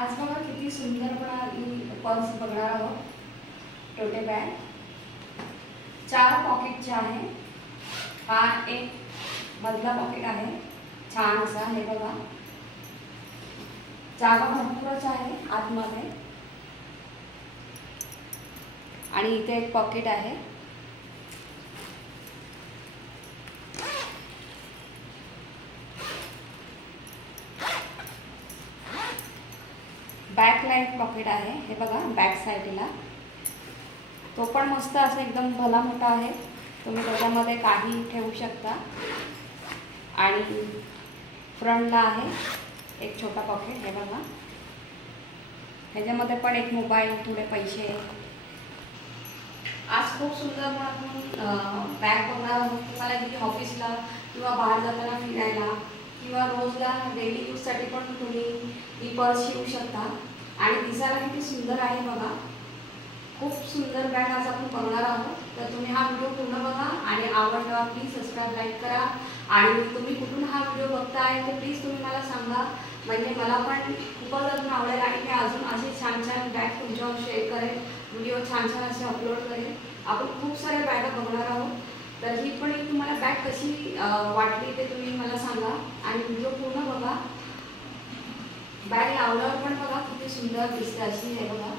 आज बघा किती सुंदरपणा ही पर्स बघणार आहोत. टोटे बॅग चार पॉकेटचे आहे. हा एक मधला पॉकेट आहे. छान असा हे बघा. जागा भरपूरच आहे आतमध्ये. आणि इथे एक पॉकेट आहे. बॅकला पॉकेट आहे. हे बघा बॅक साईडला तो पण मस्त असं एकदम भला मोठा आहे. तुम्ही त्याच्यामध्ये काही ठेवू शकता. आणि फ्रंटला आहे एक छोटा पॉकेट हे बघा. ह्याच्यामध्ये पण एक मोबाईल थोडे पैसे. आज खूप सुंदर पण आपण बॅग बघणार आहोत. तुम्हाला किती ऑफिसला किंवा बाहेर जाताना फिरायला किंवा रोजला डेली यूजसाठी पण तुम्ही ही पर्स शिवू शकता. आणि दिसायला किती सुंदर आहे बघा. खूप सुंदर बॅग आज आपण बघणार आहोत. तर तुम्ही हा व्हिडिओ पूर्ण बघा आणि आवडला प्लीज सबस्क्राईब लाईक करा. आणि तुम्ही कुठून हा व्हिडिओ बघताय तर प्लीज तुम्ही मला सांगा. म्हणजे मला पण खूपच अजून आवडेल आणि मी अजून असे छान छान बॅग तुमच्यावर शेअर करेन. व्हिडिओ छान छान असे अपलोड करेन. आपण खूप साऱ्या बॅगा बघणार आहोत. तर ही पण एक तुम्हाला बॅग कशी वाटली ते तुम्ही मला सांगा. आणि व्हिडिओ पूर्ण बघा. बॅग लावल्यावर पण बघा किती सुंदर दिसते अशी आहे बघा.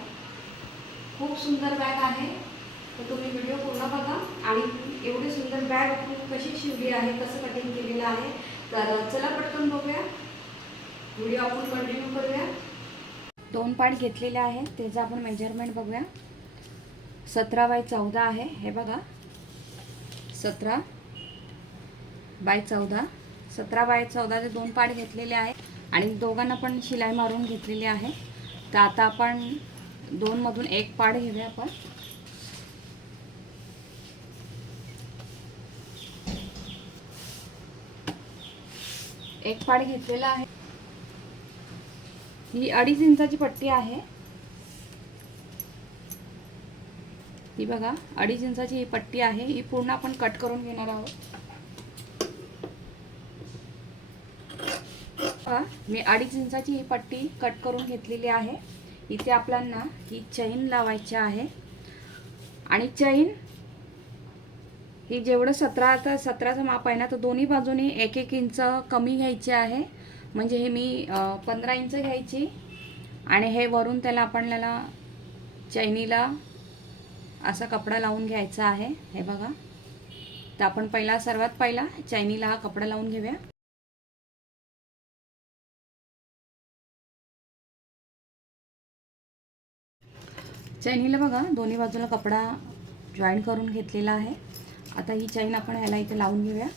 खूप सुंदर बॅग आहे. तर तुम्ही व्हिडिओ पूर्ण बघा. आणि एवढी सुंदर बॅग कशी शिवली आहे कसं कटिंग केलेलं आहे तर चला पटकन बघूया. व्हिडिओ आपण कंटिन्यू करूया. दोन पार्ट घेतलेले आहेत. त्याचं आपण मेजरमेंट बघूया. सतरा बाय चौदा आहे. हे बघा. सतरा बाय चौदा. सतरा बाय चौदाचे दोन पार्ट घेतलेले आहेत. आणि दोघांना पण शिलाई मारून घेतलेली आहे. तर आता आपण दोनमधून एक पाड घेऊया आपण. एक पाड घेतलेला आहे. ही अडीच इंचाची पट्टी आहे. ही बघा अडीच इंचाची ही पट्टी आहे. ही पूर्ण आपण कट करून घेणार आहोत. पहा मी अडीच इंचाची ही पट्टी कट करून घेतलेली आहे. इथे आपल्याला ही चैन लावायची आहे. आणि चैन ही जेवढं सतरा तर सतराचं माप आहे ना तर दोन्ही बाजूनी एक एक इंच कमी घ्यायचे आहे. म्हणजे हे मी पंधरा इंच घ्यायची. आणि हे वरून त्याला आपल्याला चैनीला असा कपडा लावून घ्यायचा आहे. हे बघा. तर आपण पहिला सर्वात पहिला चैनीला हा कपडा लावून घेऊया. चैनीला बघा दोन्ही बाजूला कपडा जॉईन करून घेतलेला आहे. आता ही चैन आपण ह्याला इथे लावून घेऊया.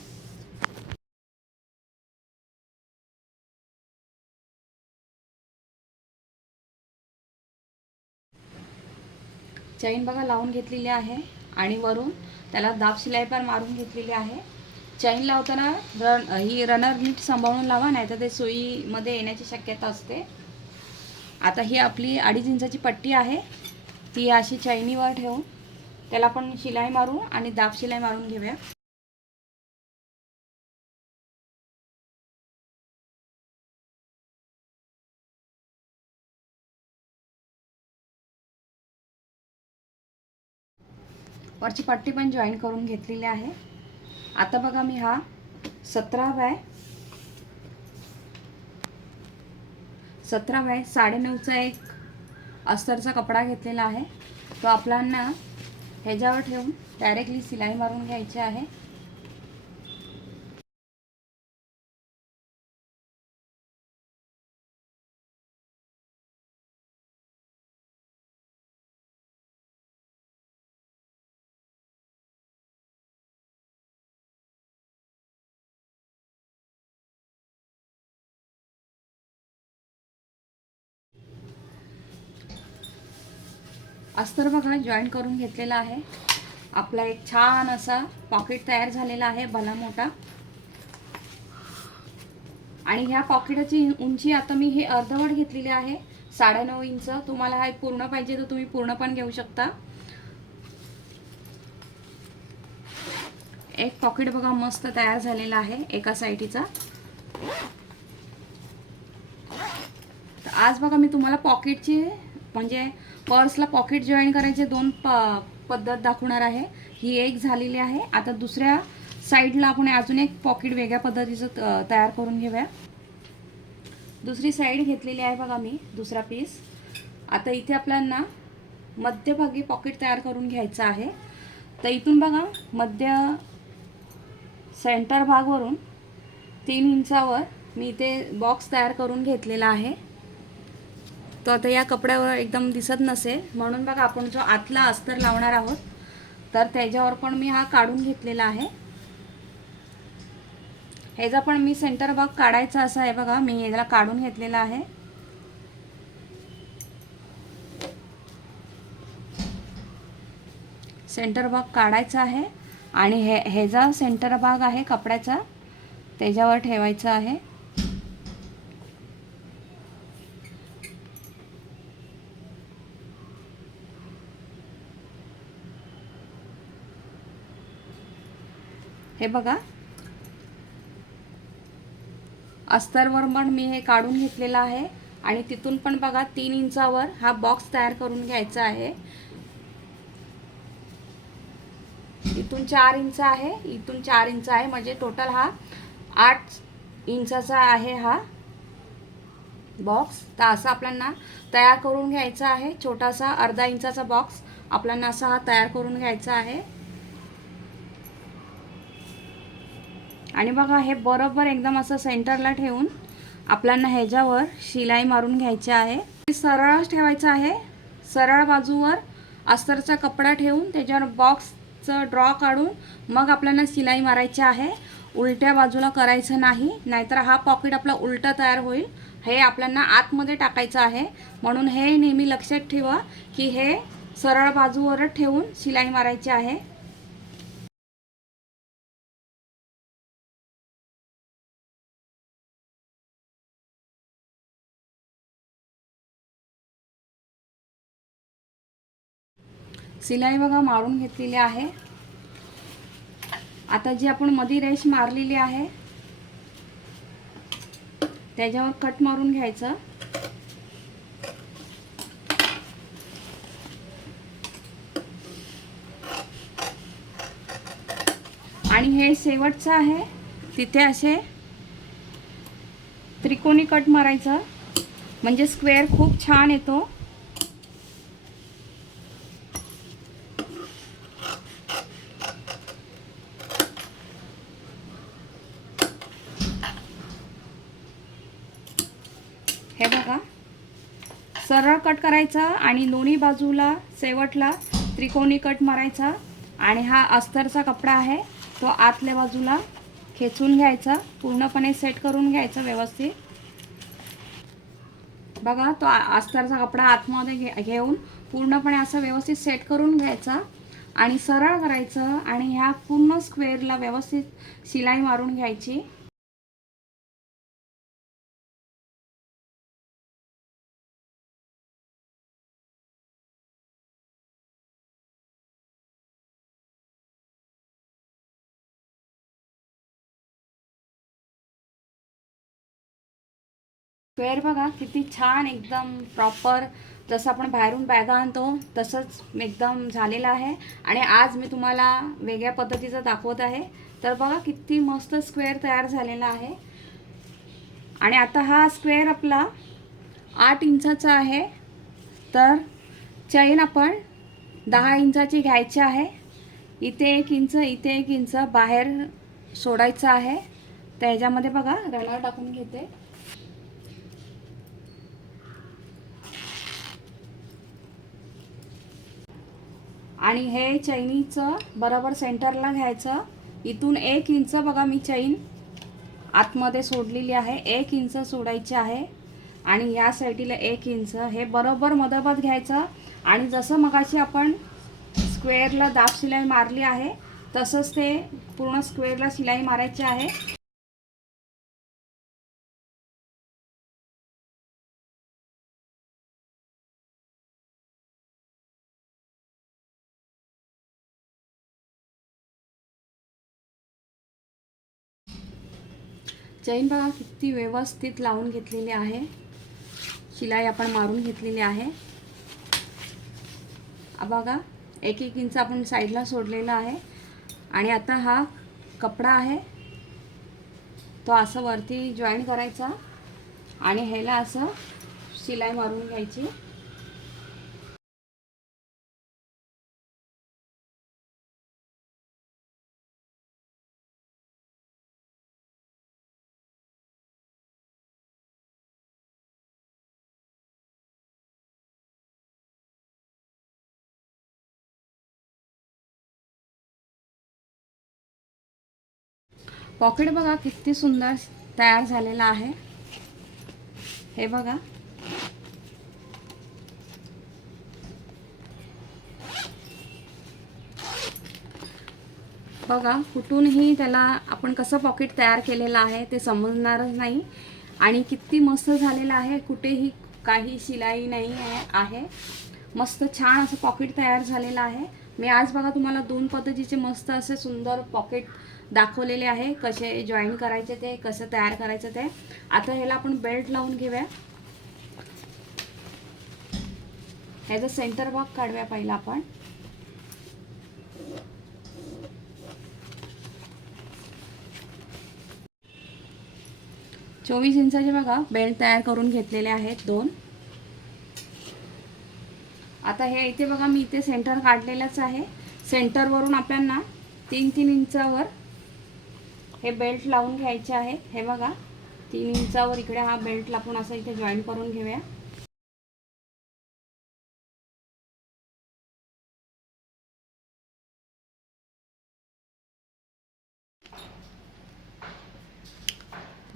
चैन बघा लावून घेतलेली आहे आणि वरून त्याला दाब शिलाई पण मारून घेतलेली आहे. चैन लावताना रन ही रनर नीट सांभाळून लावा नाही तर ते सुईमध्ये येण्याची शक्यता असते. आता ही आपली अडीच इंचाची पट्टी आहे. ती अशी चैनीवर ठेवून त्याला आपण शिलाई मारू आणि दाब शिलाई मारून घेऊया. वरची पट्टी पण जॉईन करून घेतलेली आहे. आता बघा मी हा सतरा बाय सतरा बाय साडेनऊचा एक अस्तरचा कपडा घेतलेला आहे. तो आपल्यांना ह्याच्यावर ठेवून डायरेक्टली सिलाई मारून घ्यायची आहे. अस्तर बघा जॉईन करून घेतलेला आहे. आपला एक छान असा पॉकेट तयार झालेला आहे भला मोठा आणि ह्या पॉकेटची उंची आता मी हे अर्धवट घेतलेली आहे. साडेनऊ इंच. तुम्हाला हा पूर्ण पाहिजे तर तुम्ही पूर्ण पण घेऊ शकता. एक पॉकेट बघा मस्त तयार झालेला आहे एका साईटीचा आज बघा मी तुम्हाला पॉकेटची म्हणजे पर्सला पॉकेट जॉईन करायचे दोन प पद्धत दाखवणार आहे. ही एक झालेली आहे. आता दुसऱ्या साईडला आपण अजून एक पॉकेट वेगळ्या पद्धतीचं तयार करून घेऊया. दुसरी साईड घेतलेली आहे बघा मी दुसरा पीस. आता इथे आपल्याला मध्यभागी पॉकेट तयार करून घ्यायचं आहे. तर इथून बघा मध्य सेंटर भागवरून तीन इंचावर मी इथे बॉक्स तयार करून घेतलेला आहे. तो आता या कपड्यावर एकदम दिसत नसेल म्हणून बघा आपण जो आतला अस्तर लावणार आहोत तर त्याच्यावर पण मी हा काढून घेतलेला आहे. ह्याचा पण मी सेंटर भाग काढायचा असा आहे बघा मी ह्याला काढून घेतलेला आहे. सेंटर भाग काढायचा आहे. आणि हे ह्याचा सेंटर भाग आहे कपड्याचा त्याच्यावर ठेवायचा आहे. हे बघा. अस्तरवर पण मी हे काढून घेतलेलं आहे. आणि तिथून पण बघा तीन इंचावर हा बॉक्स तयार करून घ्यायचा आहे. इथून चार इंच आहे. इथून चार इंच आहे. म्हणजे टोटल हा आठ इंचाचा आहे हा बॉक्स तर असा आपल्याला तयार करून घ्यायचा आहे. छोटासा अर्धा इंचाचा बॉक्स आपल्याला असा हा तयार करून घ्यायचा आहे. आणि बघा हे बरोबर एकदम असं सेंटरला ठेवून आपल्याला ह्याच्यावर शिलाई मारून घ्यायची आहे. सरळच ठेवायचं आहे. सरळ बाजूवर अस्तरचा कपडा ठेवून त्याच्यावर बॉक्सचं ड्रॉ काढून मग आपल्याला शिलाई मारायची आहे. उलट्या बाजूला करायचं नाही नाहीतर हा पॉकेट आपला उलटा तयार होईल. हे आपल्याला आतमध्ये टाकायचं आहे. म्हणून हे नेहमी लक्षात ठेवा की हे सरळ बाजूवरच ठेवून शिलाई मारायची आहे. सिलाई बघा मारून घेतलेली आहे. आता जी आपण मधी रेश मारलेली आहे त्याच्यावर कट मारून घ्यायचं. आणि हे शेवटचं आहे. तिथे असे त्रिकोणी कट मारायचं. म्हणजे स्क्वेअर खूप छान येतो हे बघा सरळ कट करायचा आणि दोन्ही बाजूला शेवटला त्रिकोणी कट मारायचा आणि हा अस्तरचा कपडा आहे तो आतल्या बाजूला खेचून घ्यायचा पूर्णपणे सेट करून घ्यायचा व्यवस्थित. बघा तो आ- अस्तरचा कपडा आतमध्ये घे घेऊन पूर्णपणे असं व्यवस्थित सेट करून घ्यायचा आणि सरळ करायचं आणि ह्या पूर्ण स्क्वेअरला व्यवस्थित शिलाई मारून घ्यायची. स्क्वेअर बघा किती छान एकदम प्रॉपर जसं आपण बाहेरून बॅगा आणतो तसंच एकदम झालेलं आहे. आणि आज मी तुम्हाला वेगळ्या पद्धतीचं दाखवत आहे. तर बघा किती मस्त स्क्वेअर तयार झालेला आहे. आणि आता हा स्क्वेअर आपला आठ इंचाचा आहे. तर चैन आपण दहा इंचाची घ्यायची आहे. इथे एक इंच इथे एक इंच बाहेर सोडायचं आहे. तर ह्याच्यामध्ये बघा रनर टाकून घेते. आणि हे चैनीचं बरोबर सेंटरला घ्यायचं. इथून एक इंच बघा मी चैन. आतमध्ये सोडलेली आहे. एक इंच सोडायची आहे. आणि या साईडीला एक इंच. हे बरोबर मधोमध घ्यायचं. आणि जसं मगाशी आपण स्क्वेअरला दाब शिलाई मारली आहे तसंच ते पूर्ण स्क्वेअरला शिलाई मारायची आहे. चैन बघा किती व्यवस्थित लावून घेतलेली आहे. शिलाई आपण मारून घेतलेली आहे. बघा एक एक इंच आपण साईडला सोडलेला आहे. आणि आता हा कपडा आहे. तो असं वरती जॉईन करायचा. आणि ह्याला असं शिलाई मारून घ्यायची. पॉकेट बघा किती सुंदर तयार झालेला आहे. हे बघा. बघा कुठूनही त्याला आपण कसं पॉकेट तयार केलेलं आहे ते समजणारच नाही. आणि किती मस्त झालेलं आहे कुठेही काही शिलाई नाही आहे. आहे मस्त छान असं पॉकेट तयार झालेलं आहे. मी आज बघा तुम्हाला दोन पद्धतीचे मस्त असे सुंदर पॉकेट दाखवलेले आहे. कसे जॉईन करायचे ते कसं तयार करायचं ते. आता ह्याला आपण बेल्ट लावून घेऊया. ह्याचा सेंटर भाग काढूया पहिला आपण. चोवीस इंचाचे बघा बेल्ट तयार करून घेतलेले आहेत दोन. आता हे इथे बघा मी इथे सेंटर काढलेलंच आहे. सेंटरवरून आपल्याला तीन तीन इंचावर हे बेल्ट लावून घ्यायचे आहे. हे बघा तीन इंचावर इकडे हा बेल्ट लापून असं इथे जॉईन करून घेऊया.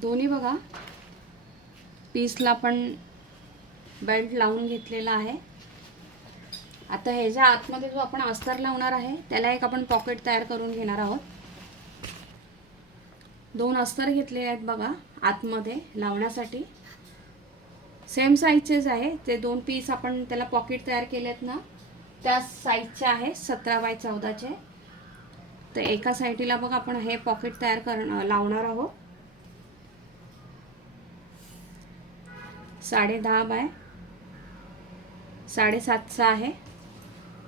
दोन्ही बघा पीसला पण बेल्ट लावून घेतलेला आहे. आता ह्याच्या आतमध्ये जो आपण अस्तर लावणार आहे त्याला एक आपण पॉकेट तयार करून घेणार आहोत. दोन अस्तर घेतले आहेत बघा आतमध्ये लावण्यासाठी. सेम साईजचेच आहे ते दोन पीस आपण त्याला पॉकेट तयार केले आहेत ना त्या साईजचे आहे सतरा बाय चौदाचे. तर एका साईडला बघा आपण हे पॉकेट तयार कर लावणार आहोत. साडे दहा बाय साडेसातचा आहे.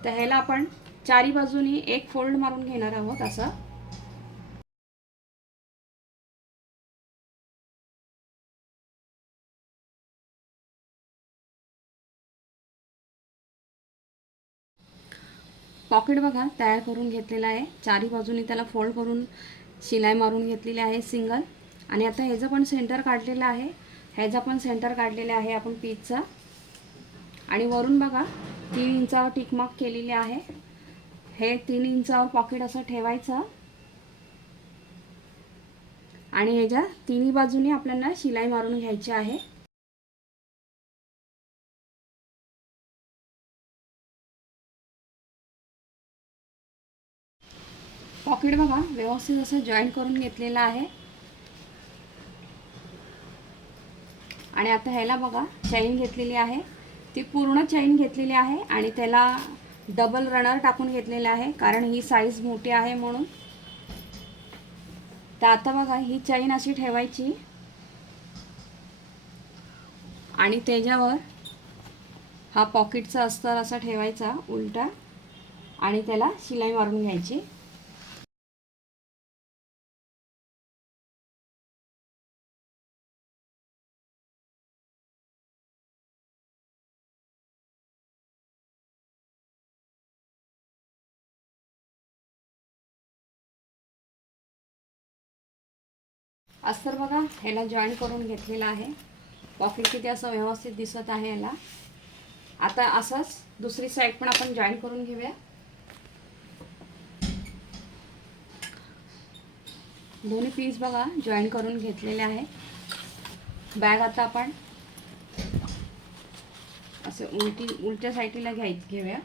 तर ह्याला आपण चारी बाजूनी एक फोल्ड मारून घेणार आहोत असा. पॉकेट बघा तयार करून घेतलेला आहे. चारी बाजूनी त्याला फोल्ड करून शिलाई मारून घेतलेली आहे सिंगल. आणि आता ह्याचं पण सेंटर काढलेलं आहे ह्याचा पण सेंटर काढलेले आहे आपण पीचचा. आणि वरून बघा तीन इंचावर टिकमार्क केलेली आहे. हे तीन इंचावर पॉकेट असं ठेवायचं. आणि ह्याच्या तिन्ही बाजूनी आपल्याला शिलाई मारून घ्यायची आहे. पॉकेट बघा व्यवस्थित असं जॉईन करून घेतलेलं आहे. आणि आता ह्याला बघा शाईन घेतलेली आहे. ती पूर्ण चैन घेतलेली आहे आणि त्याला डबल रनर टाकून घेतलेले आहे. कारण ही साईज मोठी आहे म्हणून. तर आता बघा ही चैन अशी ठेवायची. आणि त्याच्यावर हा पॉकेटचा अस्तर असा ठेवायचा उलटा. आणि त्याला शिलाई मारून घ्यायची. अस्तर बघा ह्याला जॉईन करून घेतलेला आहे. पॉकेट किती असं व्यवस्थित दिसत आहे याला आता असंच दुसरी साईड पण आपण जॉईन करून घेऊया. दोन्ही पीस बघा जॉईन करून घेतलेले आहे. बॅग आता आपण असे उलटी उलट्या साईडला घ्याय घेऊया.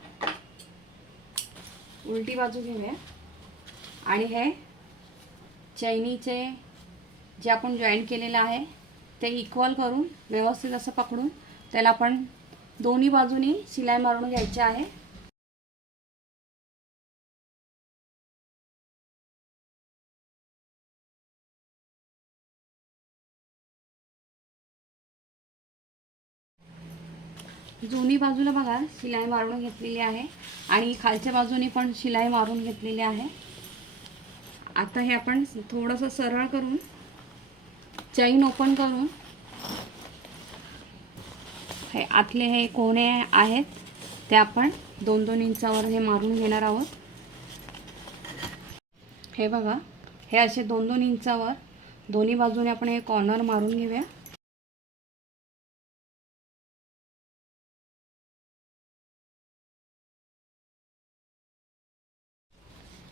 उलटी बाजू घेऊया. आणि हे चैनीचे जे आपण जॉईन केलेलं आहे ते इक्वल करून व्यवस्थित असं पकडून त्याला आपण दोन्ही बाजूनी शिलाई मारून घ्यायची आहे. दोन्ही बाजूला बघा शिलाई मारून घेतलेली आहे आणि खालच्या बाजूनी पण शिलाई मारून घेतलेली आहे. आता हे आपण थोडंसं सरळ करून चैन ओपन करून हे आतले हे कोणे आहेत ते आपण दोन दोन इंचावर हे मारून घेणार आहोत. हे बघा हे असे दोन दोन इंचावर दोन्ही बाजूने आपण हे कॉर्नर मारून घेऊया.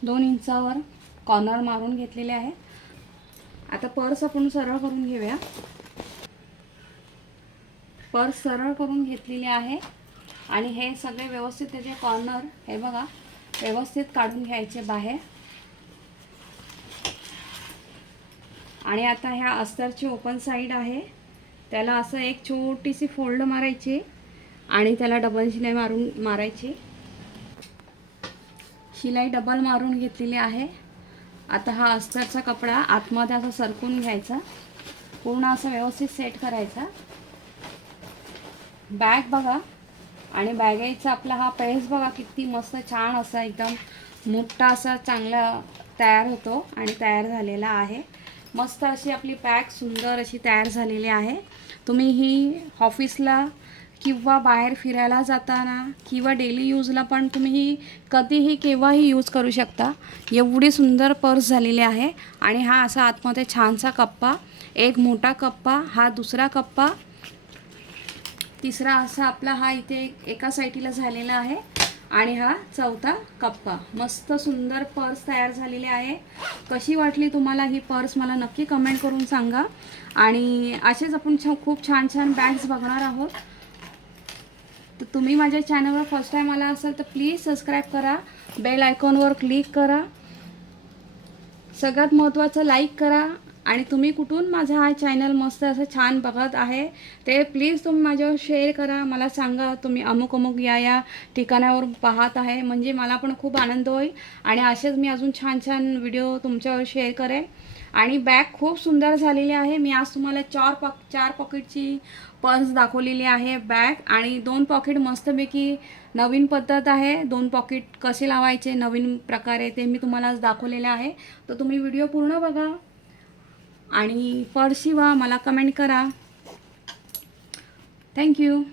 दोन इंचावर कॉर्नर मारून घेतलेले आहे आता पर्स आपण सरळ करून घेऊया. पर्स सरळ करून घेतलेली आहे. आणि हे सगळे व्यवस्थित त्याचे कॉर्नर हे बघा व्यवस्थित काढून घ्यायचे बाहेर. आणि आता ह्या अस्तरची ओपन साईड आहे. त्याला असं एक छोटीशी फोल्ड मारायची आणि त्याला डबल शिलाई मारून मारायची. शिलाई डबल मारून घेतलेली आहे. आता हा अस्तरचा कपडा आतमध्ये असा सरकून घ्यायचा. पूर्ण असं व्यवस्थित सेट करायचा. बॅग बघा. आणि बॅगेचा आपला हा पेस बघा किती मस्त छान असा एकदम मोठा असा चांगला तयार होतो आणि तयार झालेला आहे. मस्त अशी आपली बॅग सुंदर अशी तयार झालेली आहे. तुम्ही ही ऑफिसला किंवा बाहेर फिरायला जाताना किंवा डेली यूजला पण तुम्ही ही कधीही केव्हाही यूज करू शकता. एवढी सुंदर पर्स झालेली आहे. आणि हा असा आतमध्ये छानसा कप्पा एक मोठा कप्पा हा दुसरा कप्पा. तिसरा असा आपला हा इथे एका साईटीला झालेला आहे. आणि हा चौथा कप्पा. मस्त सुंदर पर्स तयार झालेली आहे. कशी वाटली तुम्हाला ही पर्स मला नक्की कमेंट करून सांगा. आणि असेच आपण छ खूप छान छान बॅग्स बघणार आहोत. तर तुम्ही माझ्या चॅनलवर फर्स्ट टाईम आला असाल तर प्लीज सबस्क्राईब करा. बेल आयकॉनवर क्लिक करा. सगळ्यात महत्त्वाचं लाईक करा. आणि तुम्ही कुठून माझा हा चॅनल मस्त असं छान बघत आहे ते प्लीज तुम्ही माझ्यावर शेअर करा. मला सांगा तुम्ही अमुक अमुक या या ठिकाणावर पाहत आहे. म्हणजे मला पण खूप आनंद होईल. आणि असेच मी अजून छान छान व्हिडिओ तुमच्यावर शेअर करेन. आणि बॅग खूप सुंदर झालेली आहे. मी आज तुम्हाला चार पॉक चार पॉकेटची पर्स दाखवलेली आहे बॅग आणि दोन पॉकेट मस्तपैकी नवीन पद्धत आहे. दोन पॉकेट कसे लावायचे नवीन प्रकारे ते मी तुम्हाला आज दाखवलेले आहे. तर तुम्ही व्हिडिओ पूर्ण बघा आणि पर्स शिवा मला कमेंट करा. थँक्यू